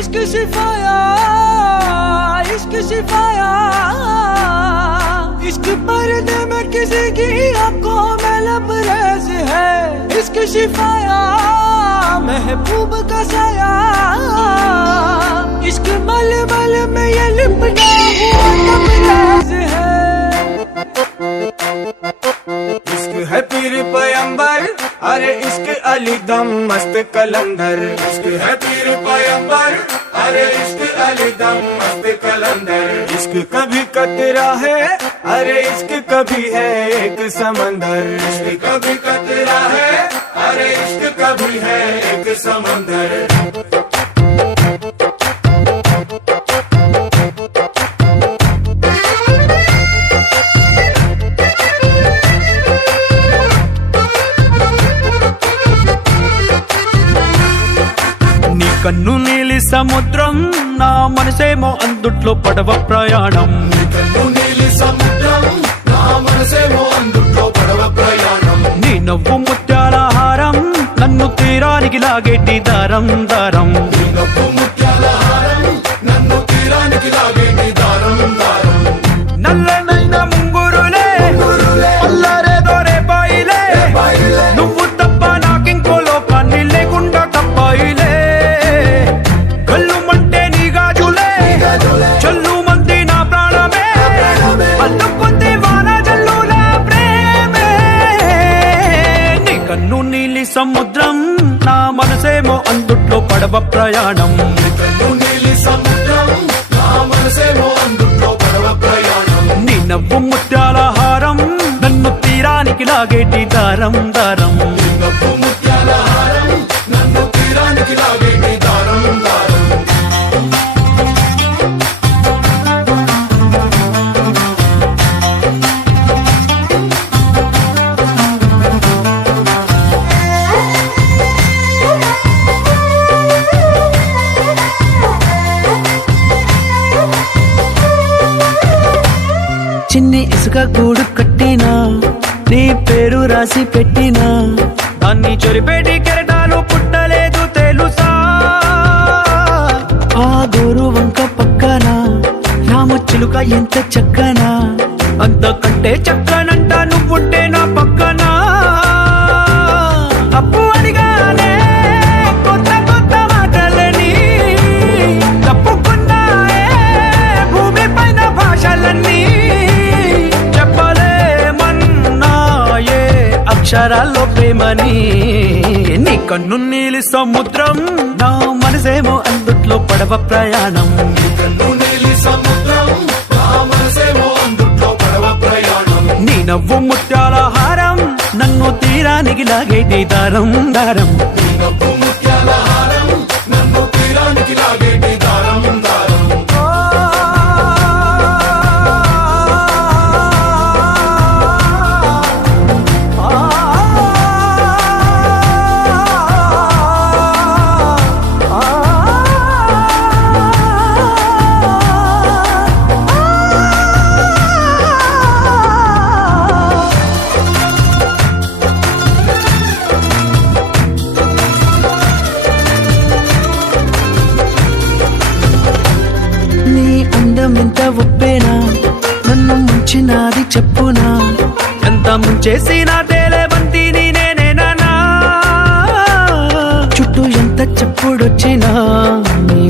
इश्क सिखाया, इश्क सिखाया, इश्क पर्दे में किसी की आंखों में लबरेज है। इश्क सिखाया महबूब का साया, इश्क मलमल में ये लिपटा हुआ तबरेज है। इश्क है पीर पैगंबर, अरे इश्क अली दम मस्त कलंदर। इश्क है पीर पैगंबर, अरे इश्क अली दम मस्त कलंदर। इश्क कभी कतरा है, अरे इश्क कभी है एक समंदर। इश्क कभी कतरा है, अरे इश्क कभी है एक समंदर। కన్ను నీలి సముద్రం, నా మనసేమో అందుట్లో పడవ ప్రయాణం। కన్ను నీలి సముద్రం, నా మనసేమో అందుట్లో పడవ ప్రయాణం। నీ నవ్వు ముత్యాల హారం, నన్ను తీరానికి లాగేటి దారం దారం। నీ నవ్వు ముత్యాల హారం, నన్ను తీరానికి లాగేటి దారం దారం। నల్లనైన ముంగురులే అల్లరేదో రేపాయిలే, నువ్వు తప్ప నాకింకో లోకాన్ని లేకుండా తప్పాయిలే। చల్లు మంది నా ప్రాణమే, అల్లుకుంది వాన జల్లుల ప్రేమే। నీ కన్ను నీలి సముద్రం, నా మనసేమో అందుట్లో పడవ ప్రయాణం। కన్ను నీలి సముద్రం, నా మనసేమో అందుట్లో పడవ ప్రయాణం। నీ నవ్వు ముత్యాల హారం, నన్ను తీరానికి లాగేటి దారం దారం। నీ నవ్వు ముత్యాల హారం, నన్ను తీరానికి లాగేటి దారం దారం। చిన్ని ఇసుక గూడు కట్టినా, నీ పేరు రాసి పెట్టినా, దాన్ని చొరిపేటి కెరటాలు పుట్టలేదు తెలుసా। ఆ గోరు వంక పక్కన రామచిలుక ఎంత చక్కనా, అంతకంటే చక్కనంట నువ్వుంటే నా పక్కన। అప్పు అడిగానే కొత్త కొత్త మాటలని, తప్పుకున్నాయే భూమి పైన భాషలన్నీ, చెప్పలేమన్నాయే అక్షరాల్లో ప్రేమని। నీ కన్ను నీలి సముద్రం, నా మనసేమో అందుట్లో పడవ ప్రయాణం। కన్ను నీలి సముద్రం, నా మనసేమో అందుట్లో పడవ ప్రయాణం। నీ నవ్వు ముత్యాల హారం, నన్ను తీరానికి లాగేటి దారం దారం। నీ నవ్వు ముత్యాల హారం, నన్ను తీరానికి లాగేటి దారం దారం। ఎంత ఒప్పేనా, నన్ను ముంచినాది చెప్పునా, ఎంత ముంచేసినా తేలేవంతి నేనేనా। చుట్టూ ఎంత చెప్పుడొచ్చినా నీ